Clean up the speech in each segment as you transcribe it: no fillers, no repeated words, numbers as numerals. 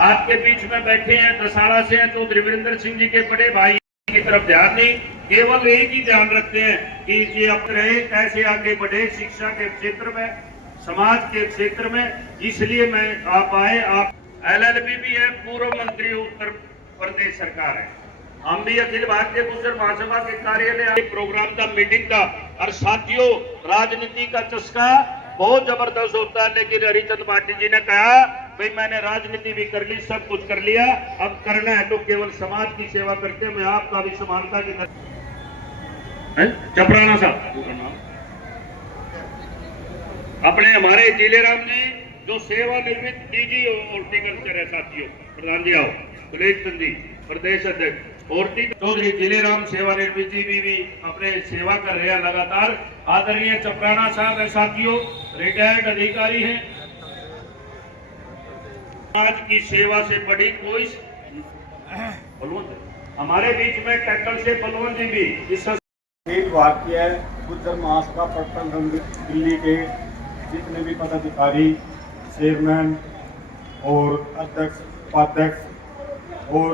आपके बीच में बैठे हैं दसाड़ा से हैं, चौधरी वीरेंद्र सिंह जी के बड़े भाई की तरफ ध्यान नहीं, केवल एक ही ध्यान रखते हैं कि ये अपने कैसे आगे बढ़े शिक्षा के क्षेत्र में, समाज के क्षेत्र में। इसलिए मैं आप आए। आप LLB भी है, पूर्व मंत्री उत्तर प्रदेश सरकार है। हम भी अखिल भारतीय गुर्जर महासभा के कार्यालय प्रोग्राम था, मीटिंग था। और साथियों, राजनीति का चस्का बहुत जबरदस्त होता है, लेकिन हरिचंद भाटी जी ने कहा भाई मैंने राजनीति भी कर ली, सब कुछ कर लिया, अब करना है तो केवल समाज की सेवा करके मैं आपका भी समानता की चपराना साहब अपने हमारे जिलेराम जी जो सेवानिवृत्त डीजी हॉर्टिकल्चर है। साथियों, प्रधान जी आओ, सुलेख चंद जी प्रदेश अध्यक्ष चौधरी जिलेराम सेवानिवृत्त जी भी अपने सेवा कर रहे हैं लगातार। आदरणीय चपराना साहब है साथियों, रिटायर्ड अधिकारी हैं। समाज की सेवा से बड़ी कोई हमारे बीच में टैक्कल से बलवंत जी भी इस अखिल भारतीय गुर्जर महासभा प्रखंड दिल्ली के जितने भी पदाधिकारी, चेयरमैन और अध्यक्ष, उपाध्यक्ष और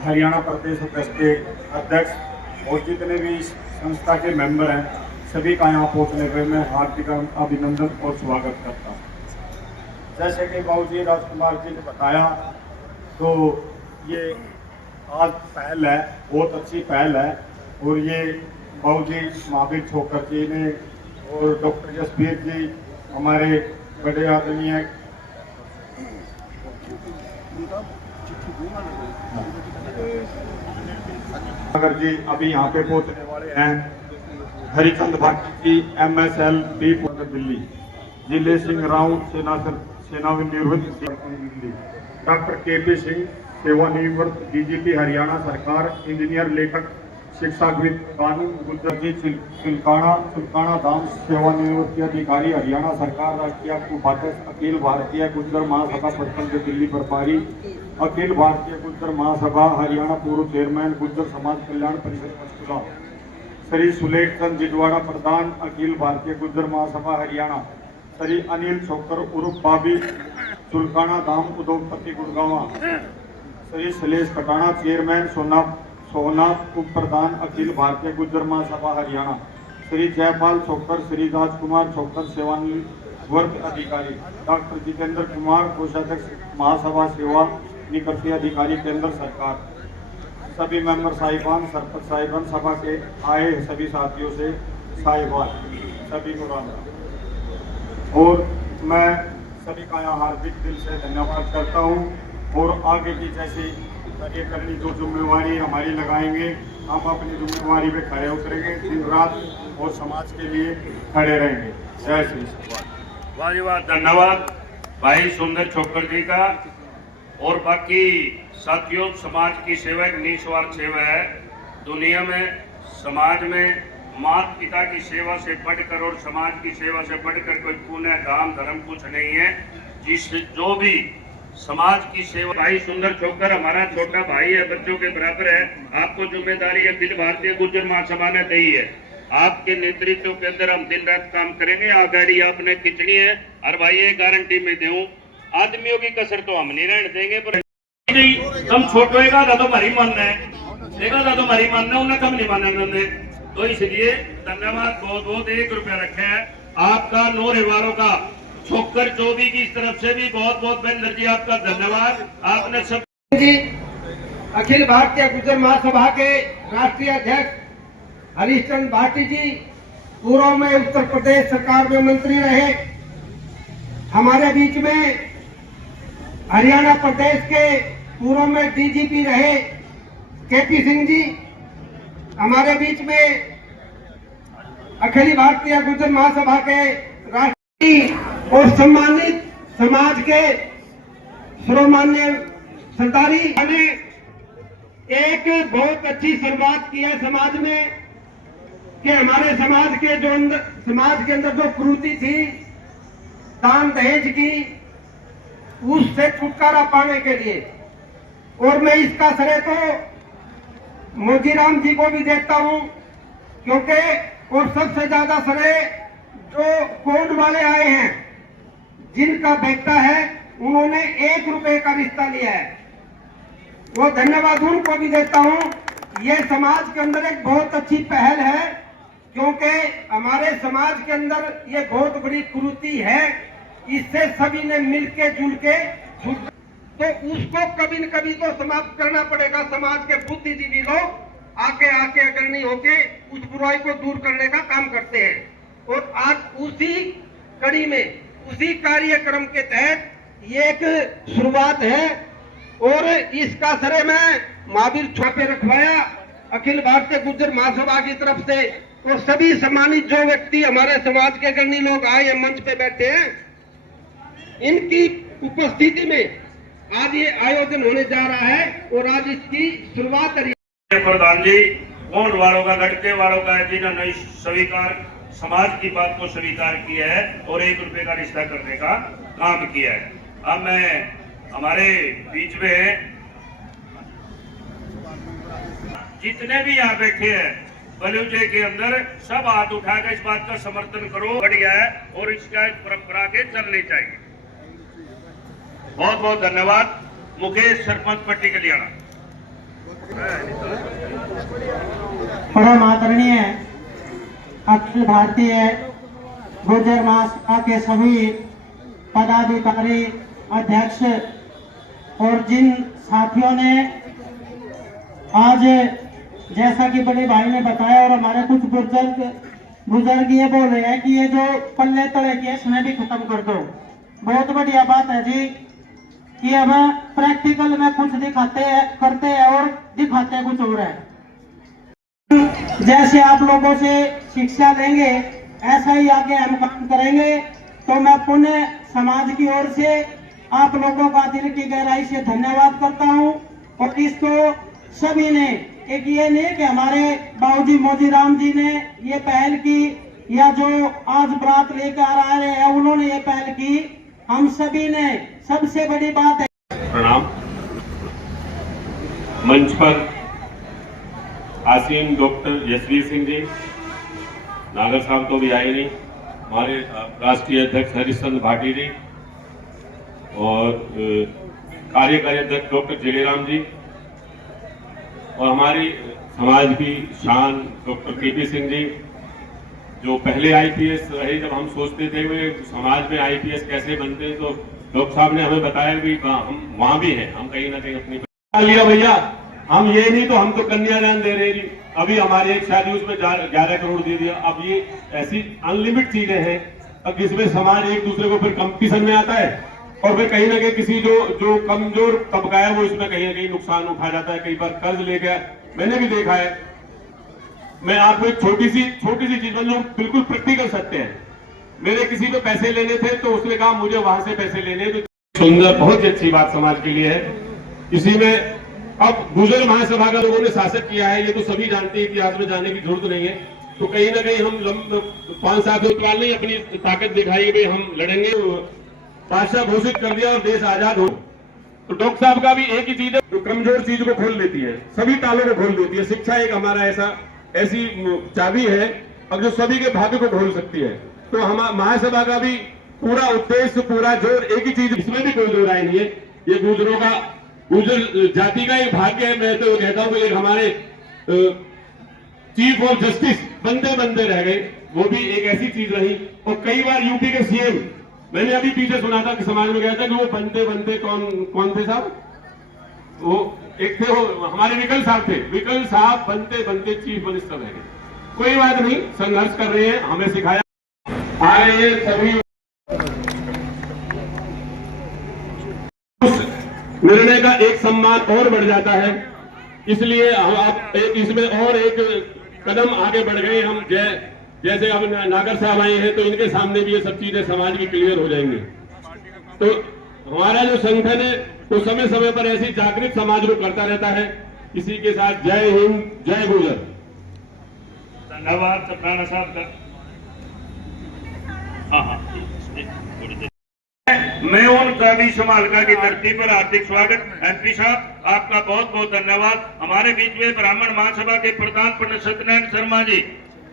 हरियाणा प्रदेश के अध्यक्ष और जितने भी संस्था के मेंबर हैं, सभी का यहाँ पहुँचने पर मैं हार्दिक अभिनंदन और स्वागत करता हूँ। जैसे कि बाबूजी राजकुमार जी ने बताया, तो ये आज पहल है, बहुत अच्छी पहल है। और ये बाबूजी महावीर छोकर जी ने और डॉक्टर जसबीर जी हमारे बड़े आदरणीय अगर जी अभी यहाँ पे पहुँचने वाले हैं। हरिचंद भाटी जी MSL B दिल्ली, जिले सिंह राव सेवानिवृत्त दिल्ली, डॉक्टर KP सिंह सेवानिवृत्त DGP हरियाणा सरकार, इंजीनियर लेखक शिक्षाविद कानून गुर्जर जी चुलकाना धाम सेवानिवृत्ति अधिकारी हरियाणा सरकार, राष्ट्रीय उपाध्यक्ष अखिल भारतीय गुर्जर महासभा प्रखंड दिल्ली प्रभारी, अखिल भारतीय गुर्जर महासभा हरियाणा पूर्व चेयरमैन गुर्जर समाज कल्याण परिषद पंचकुला, श्री सुलेख चंद जिडवाड़ा प्रधान अखिल भारतीय गुर्जर महासभा हरियाणा, श्री अनिल छोकर उर्फ बाबी चुलकाना धाम उद्योगपति गुड़गांव, श्री शैलेश कटाना चेयरमैन सोनाथ उप प्रधान अखिल भारतीय गुर्जर महासभा हरियाणा, श्री जयपाल छोकर, श्री राजकुमार छोकर सेवानिवृत्त अधिकारी, डॉक्टर जितेंद्र कुमार कोषाध्यक्ष महासभा सेवा निवृत्ति अधिकारी केंद्र सरकार, सभी मेंबर साहिबान, सरपंच साहिबान, सभा के आए सभी साथियों से साहिबान, सभी को राम राम। और मैं सभी का यहाँ हार्दिक दिल से धन्यवाद करता हूँ। और आगे की जैसी करनी जो जिम्मेवारी हमारी लगाएंगे, हम अपनी जिम्मेवारी पे खड़े उतरेंगे, दिन रात और समाज के लिए खड़े रहेंगे। जय श्री वाह, धन्यवाद भाई सुंदर छोकर जी का। और बाकी साथियों, समाज की सेवा एक निस्वार्थ सेवा है। दुनिया में, समाज में माता पिता की सेवा से बढ़कर और समाज की सेवा से बढ़कर कोई पुण्य काम धर्म कुछ नहीं है। जिस जो भी समाज की सेवा, भाई सुंदर छोकर हमारा छोटा भाई है, बच्चों के बराबर है। आपको जिम्मेदारी अखिल भारतीय गुर्जर महासभा ने दी है। आपके नेतृत्व के अंदर हम दिन रात काम करेंगे। आगाड़ी आपने खिंचनी है। और भाई ये गारंटी मैं दूं, आदमियों की कसर तो हम नहीं रहने देंगे, पर तुम छोटेगा तो तुम्हारी मानना है, देखा तो तुम्हारी मानना है, उन्हें कम नहीं मानना देंगे। तो इसलिए धन्यवाद बहुत बहुत। 1 रुपया रखे हैं आपका 9 रिवारों का छोकर चौबी की तरफ से भी बहुत बहुत बेंदर जी आपका धन्यवाद। आपने सब जी अखिल भारतीय गुर्जर महासभा के राष्ट्रीय अध्यक्ष हरिचंद भाटी जी पूर्व में उत्तर प्रदेश सरकार में मंत्री रहे। हमारे बीच में हरियाणा प्रदेश के पूर्व में DGP रहे KP सिंह जी। हमारे बीच में अखिल भारतीय गुर्जर महासभा के राष्ट्रीय और सम्मानित समाज के सर्वमान्य सरदारी ने एक बहुत अच्छी शुरुआत की है समाज में, कि हमारे समाज के समाज के अंदर जो कुरीति थी दान दहेज की, उससे छुटकारा पाने के लिए। और मैं इसका श्रेय तो मोजीराम जी को भी देता हूं, क्योंकि और सबसे ज्यादा श्रेय जो कोंड वाले आए हैं, जिनका बेटा है उन्होंने 1 रुपए का रिश्ता लिया है, वो धन्यवाद उनको भी देता हूँ। ये समाज के अंदर एक बहुत अच्छी पहल है, क्योंकि हमारे समाज के अंदर ये बहुत बड़ी कुरीति है। इससे सभी ने मिलके जुल के तो उसको कभी न कभी तो समाप्त करना पड़ेगा। समाज के बुद्धिजीवी लोग आके अग्रणी होके उस बुराई को दूर करने का काम करते हैं। और आज उसी कड़ी में, उसी कार्यक्रम के तहत ये एक शुरुआत है और इसका श्रेय मैं महावीर छापे रखवाया अखिल भारतीय गुर्जर महासभा की तरफ से और सभी सम्मानित जो व्यक्ति हमारे समाज के अग्रणी लोग आए मंच पे बैठे हैं, इनकी उपस्थिति में आज ये आयोजन होने जा रहा है और आज इसकी शुरुआत प्रधान जी वोट वालों का, घटके वालों का, जिन्होंने स्वीकार समाज की बात को स्वीकार किया है और 1 रुपए का रिश्ता करने का काम किया है। अब मैं हमारे बीच में जितने भी यहाँ बैठे हैं बलूचे के अंदर सब हाथ उठाकर इस बात का समर्थन करो, बढ़िया है और इसका परंपरा के चलनी चाहिए। बहुत बहुत धन्यवाद। मुकेश सरपंच पट्टी कल्याण। परम आदरणीय अखिल भारतीय गुर्जर महासभा के सभी पदाधिकारी, अध्यक्ष और जिन साथियों ने आज जैसा कि बड़े भाई ने बताया और हमारे कुछ बुजुर्ग ये बोल रहे हैं कि ये जो पल्ले तले केस में भी खत्म कर दो। बहुत बढ़िया बात है जी कि अब प्रैक्टिकल में कुछ दिखाते हैं, करते हैं और दिखाते कुछ और है। जैसे आप लोगों से शिक्षा लेंगे ऐसा ही आगे हम काम करेंगे। तो मैं पुनः समाज की ओर से आप लोगों का दिल की गहराई से धन्यवाद करता हूं। और इसको सभी ने, एक ये नहीं कि हमारे बाबूजी मोजीराम जी ने ये पहल की या जो आज बारात लेकर आ रहे हैं उन्होंने ये पहल की, हम सभी ने। सबसे बड़ी बात है प्रणाम। मंच पर आसीन डॉक्टर यशवीर सिंह जी, नागर साहब तो भी आए नहीं, हमारे राष्ट्रीय अध्यक्ष हरिश्चंद्र भाटी जी और कार्यकारी अध्यक्ष डॉक्टर जयराम जी और हमारी समाज की शान डॉक्टर केपी सिंह जी, जो पहले आईपीएस रहे। जब हम सोचते थे वे समाज में आईपीएस कैसे बनते, तो डॉक्टर साहब ने हमें बताया कि हम वहां भी हैं, हम कहीं ना कहीं अपनी लिया भैया। हम ये नहीं तो हम तो कन्यादान दे रहे जी, अभी हमारी एक शादी उसमें 11 करोड़ दे दिया। अब ये ऐसी अनलिमिटेड चीजें हैं, अब जिसमें समाज एक दूसरे को फिर कंपटीशन में आता है और फिर कहीं ना कहीं किसी जो कमजोर तबका है वो इसमें कहीं ना कहीं नुकसान उठा जाता है। कई बार कर्ज ले गया, मैंने भी देखा है। मैं आपको एक छोटी सी चीज मतलब बिल्कुल प्रैक्टिकल सत्य है। मेरे किसी को पैसे लेने थे तो उसने कहा मुझे वहां से पैसे लेने, तो सुंदर बहुत ही अच्छी बात समाज के लिए है। इसी में अब गुर्जर महासभा का लोगों ने शासक किया है, ये तो सभी जानते हैं, इतिहास में जाने की जरूरत नहीं है। तो कहीं ना कहीं हम 5-7 साल नहीं अपनी ताकत दिखाई, भाई हम लड़ेंगे, बादशाह घोषित कर दिया और देश आजाद हो। तो डॉक्टर साहब का भी एक ही चीज है, जो कमजोर चीज को खोल देती है, सभी तालों को खोल देती है। शिक्षा एक हमारा ऐसी चाबी है अब जो सभी के भाग्य को खोल सकती है। तो हम महासभा का भी पूरा उद्देश्य, पूरा जोर एक ही चीज, इसमें भी कोई दो राय नहीं है। ये गुर्जर जाति का एक भाग्य है। मैं तो कहता हूँ कि एक हमारे चीफ ऑफ जस्टिस बनते रह गए, वो भी एक ऐसी चीज रही। और कई बार यूपी के सीएम, मैंने अभी पीछे सुना था कि समाज में गया था कि वो बनते कौन थे साहब, वो एक थे, वो हमारे विकल साहब थे। विकल साहब बनते चीफ मिनिस्टर रह गए। कोई बात नहीं, संघर्ष कर रहे हैं, हमें सिखाया आए सभी। उस निर्णय का एक सम्मान और बढ़ जाता है, इसलिए आप इसमें और एक कदम आगे बढ़ गए। हम जैसे अब नागर साहब आए हैं तो इनके सामने भी ये सब चीजें समाज की क्लियर हो जाएंगी। तो हमारा जो संगठन है वो समय समय पर ऐसी जागृत समाज को करता रहता है। इसी के साथ जय हिंद, जय गुर्जर। धन्यवाद राणा साहब का। मैं उनका भी समालका की धरती पर हार्दिक स्वागत। एमपी साहब आपका बहुत बहुत धन्यवाद। हमारे बीच में ब्राह्मण महासभा के प्रधान पंडित सत्यनारायण शर्मा जी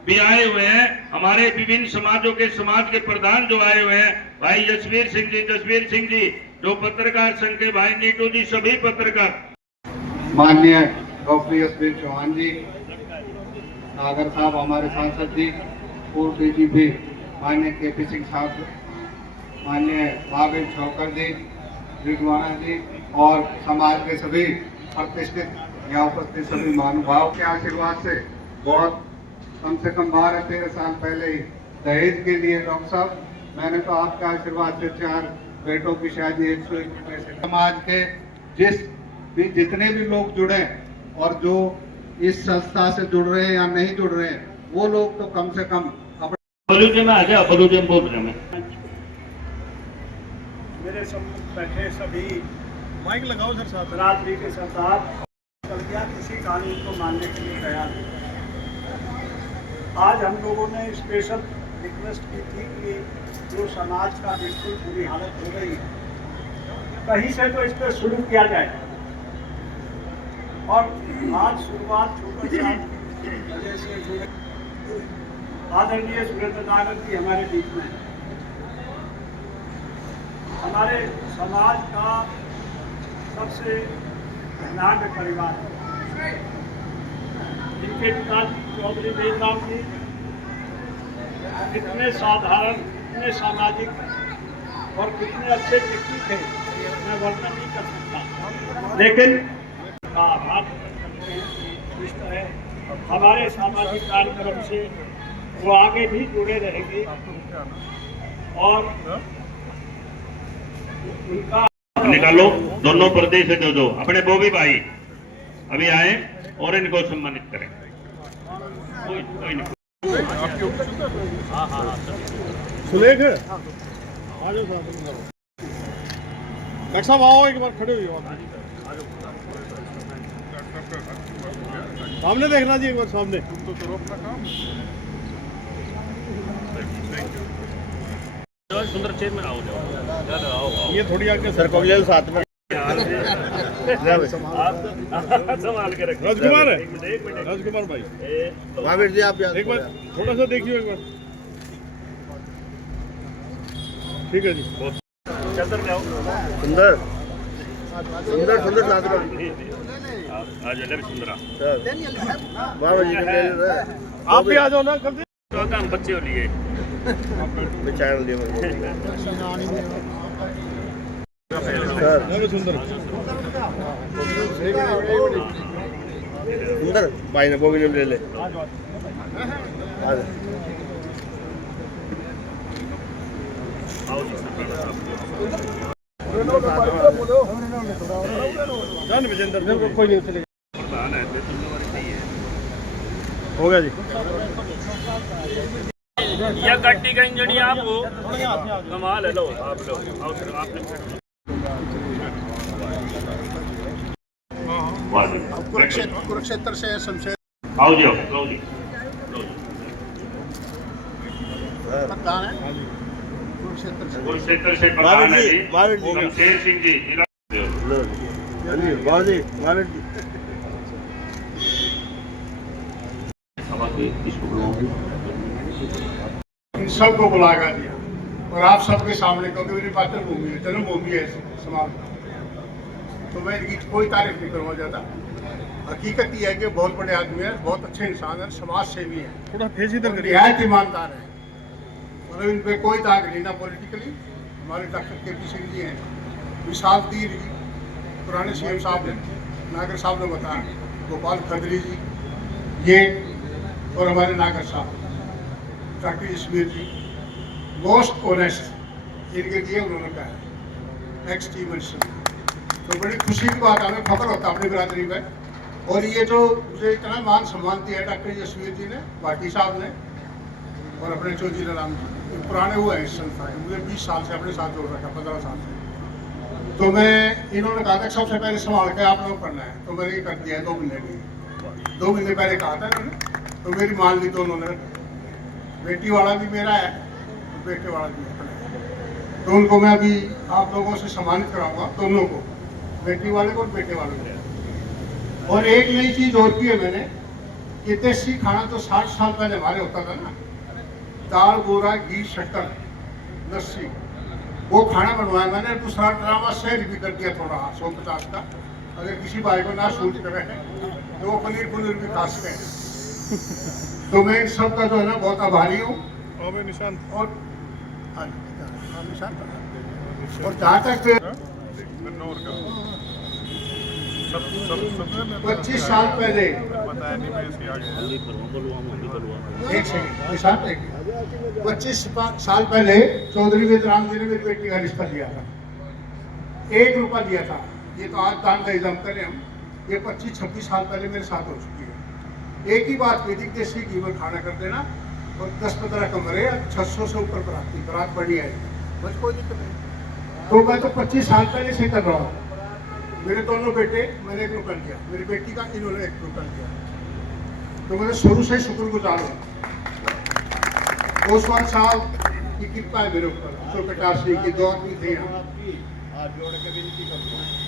भी आए हुए हैं। हमारे विभिन्न समाजों के समाज के प्रधान जो आए हुए हैं, भाई जसवीर सिंह जी जो पत्रकार संघ के भाई नीटू जी, सभी पत्रकार, माननीय डॉक्टर यशवीर चौहान जी, नागर साहब हमारे सांसद जी, पूर्व डीजीपी माननीय केपी सिंह साहब, माननीय महावीर छोकर जी, रिजवाना जी और समाज के सभी प्रतिष्ठित यहाँ उपस्थित सभी महानुभाव के आशीर्वाद से बहुत कम से कम 12-13 साल पहले ही दहेज के लिए डॉक्टर साहब मैंने तो आपका आशीर्वाद से 4 बेटों की शादी 101 रुपये से। समाज के जितने भी लोग जुड़े और जो इस संस्था से जुड़ रहे हैं या नहीं जुड़ रहे हैं, वो लोग तो कम से कम बलूचे में आ जाओ, बलूचे में बोल रहे हैं। मेरे सम्मुख बैठे सभी माइक लगाओ सर, साथ रात्रि के सरदार चल गया, किसी कानून को मानने के लिए तैयार नहीं। आज हम लोगों ने स्पेशल रिक्वेस्ट की थी कि जो समाज का बिल्कुल बुरी हालत हो रही है, कहीं से तो इस पर शुरू किया जाए। और आज शुरुआत छोटे साहब की वजह से जुड़े आदरणीय सुरेंद्र नागर जी हमारे बीच में हैं। हमारे समाज का सबसे धनाढ़ परिवार है। इनके पिता चौधरी वेदराम जी कितने साधारण, कितने सामाजिक और कितने अच्छे व्यक्ति थे, मैं वर्णन नहीं कर सकता। लेकिन आभार करते हैं इस तरह हमारे सामाजिक कार्यक्रम से वो आगे भी जुड़े रहेंगे और उनका निकालो। दोनों प्रदेश से दो अपने बोबी भाई अभी आए और इनको सम्मानित करें। कोई नहीं। सुलेख है, आ जाओ डॉक्टर साहब, आओ एक बार खड़े हुए सामने देखना जी, एक बार सामने। तुम तो करो अपना काम। सुंदर चेयरमैन आओ, ये थोड़ी आगे सर को ले साथ में संभाल के रखो। राजकुमार है, एक मिनट राजकुमार भाई, महावीर जी आप एक बार थोड़ा सा देखिए एक बार। ठीक है जी, चंद्र ले आओ। सुंदर सुंदर सुंदर आज ले भी सुंदरा बाबा जी आप भी आ जाओ ना, कर दे तो काम बच्चे हो लिए चैनल दिए सुंदर सुंदर भाई ने वो भी ले ले। जान विजेंद्र कोई नहीं चलेगा, हो गया जी। या गड्डी का इंजन आप हो, कमाल है। लो आप लो, आओ सर आपने कुरुक्षेत्र से शमशेर आओ जी, आओ जी। प्रधान है, कुरुक्षेत्र से प्रधान है जी महावीर जी, शमशेर सिंह जी, जिला महावीर जी, महावीर जी। इन सबको बुलाया दिया और आप सबके सामने, क्योंकि मेरी मातृभूमि है, जन्मभूमि है समाज का, तो मैं इनकी कोई तारीफ नहीं करूँगा ज़्यादा। हकीकत ये है कि बहुत बड़े आदमी है, बहुत अच्छे इंसान है, समाज सेवी है, थोड़ा फेस इधर करिए, निहायत ईमानदार है। मतलब इन पे कोई दाग नहीं, ना पॉलिटिकली। हमारे डॉक्टर केपी सिंह जी हैं, विशाल दीर जी, पुराने सीएम साहब ने, नागर साहब ने बताया, गोपाल खदरी जी, ये और हमारे नागर साहब डॉक्टर यशवीर जी, मोस्ट ऑनेस्ट इनके दिए उन्होंने कहा एक्स टी मिनिस्टर। तो बड़ी खुशी की बात, हमें फख्र होता अपनी बिरादरी में। और ये जो मुझे इतना मान सम्मान दिया डॉक्टर यशवीर जी ने, भाटी साहब ने और अपने चौधरी राम जी, पुराने हुए हैं इस संस्था के, मुझे 20 साल से अपने साथ जोड़ रखा, 15 साल से। तो मैं इन्होंने कहा था सबसे पहले संभाल के आप लोग करना है, तो मैंने ये कर दिया है 2 महीने के 2 महीने पहले कहा था इन्होंने, तो मेरी मान ली दोनों ने। बेटी वाला भी मेरा है, बेटे वाला भी अपना है, तो उनको मैं अभी आप लोगों से सम्मानित कराऊंगा, दोनों को, बेटी वाले को और बेटे वाले को। और एक नई चीज और की है मैंने, कि देसी खाना तो 60 साल पहले हमारे होता था ना, दाल, बोरा, घी, शक्कर, लस्सी, वो खाना बनवाया मैंने, दूसरा ड्रामा शेयर भी कर दिया थोड़ा 150 का, अगर किसी भाई को ना सूट करे तो वो पनीर भी खा सके। तो मैं इन सब का जो है ना बहुत आभारी हूँ। और निशांत और जहाँ तक 25 साल पहले, एक सेकंड निशांत, 25 साल पहले चौधरी वेदराम जी ने मेरी बेटी का रिश्ता दिया था, 1 रुपया दिया था। ये तो आज दान का इल्जाम करें हम, ये 25-26 साल पहले मेरे साथ हो चुकी है। एक ही बात कही थी, देसी घी में खाना कर देना और 10-15 कमरे, 600 से ऊपर बरात बड़ी आई, बस कोई दिक्कत नहीं। तो मैं तो 25 साल पहले से कर रहा हूँ। मेरे दोनों बेटे, मैंने 1 रुपया दिया, मेरी बेटी का इन्होंने 1 रुपया दिया। तो मैंने शुरू से शुक्रगुजार हूँ। ओसवाल साहब की कृपा है मेरे ऊपर, तो प्रकाश जी की 2 आदमी थे यहाँ।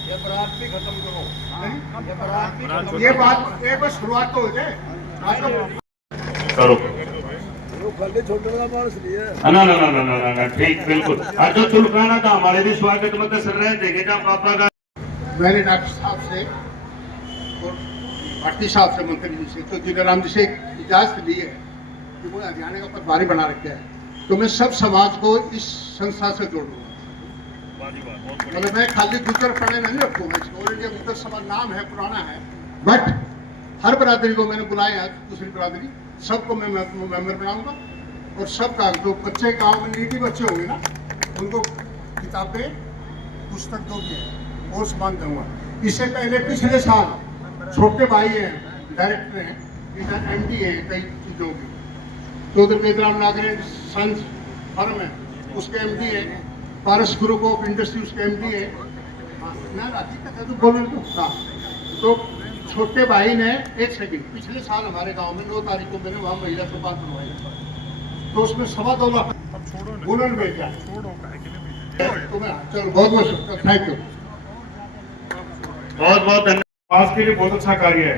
ये बात भी खत्म करो, ये बात एक बार शुरुआत तो हो जाए। करो ना ना ना ना ना ना, ठीक बिल्कुल। आज जो चुलकाना था हमारे भी स्वागत में कर रहे थे कि पापा का। मैंने डॉक्टर साहब से और भट्टी साहब से, मंत्री जी से, तो जीराराम जी से इजाजत ली है कि वो हरियाणा का पटवारी बना रखा है, तो मैं सब समाज को इस संस्था से जोड़ दूंगा। मतलब मैं खाली गुजर पढ़े नहीं रखूंगा, ऑल इंडिया गुजर समाज नाम है, पुराना है, बट हर बरादरी को मैंने बुलाया, दूसरी बरादरी सबको मैं मेंबर बनाऊंगा। और सबका जो बच्चे गाँव में नीति बच्चे होंगे ना, उनको किताबें, पुस्तक जो भी है वो सामान दूंगा। इससे पहले पिछले साल छोटे भाई हैं, डायरेक्टर हैं, इधर MD हैं कई चीज़ों की, चौधरी वेदराम नागरे संस फर्म है उसके MD है, पारस ग्रुप ऑफ इंडस्ट्री उसके MD है ना, हकीकत है तो बोल रहे हाँ। तो छोटे भाई ने 1 सेकंड, पिछले साल हमारे गांव में 9 तारीख को मैंने वहाँ महिला सोपान बनवाई, तो उसमें 2.25 लाख उन्होंने भेजा। तो मैं चलो बहुत बहुत शुक्रिया, थैंक यू, बहुत बहुत धन्यवाद। समाज के लिए बहुत अच्छा कार्य है।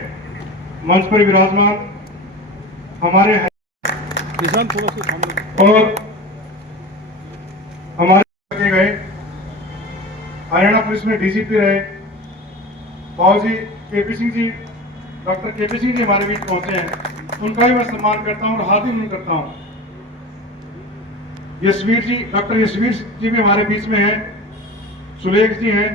मंच पर विराजमान हमारे और हमारे गए हरियाणा पुलिस में DGP रहे बाबूजी KP Singh ji, doctor KP Singh ji हमारे बीच पहुंचे हैं, उनका भी मैं सम्मान करता हूं और हार्दिक अभिनंदन करता हूं। यशवीर जी, डॉक्टर यशवीर जी भी हमारे बीच में हैं, सुलेख जी हैं,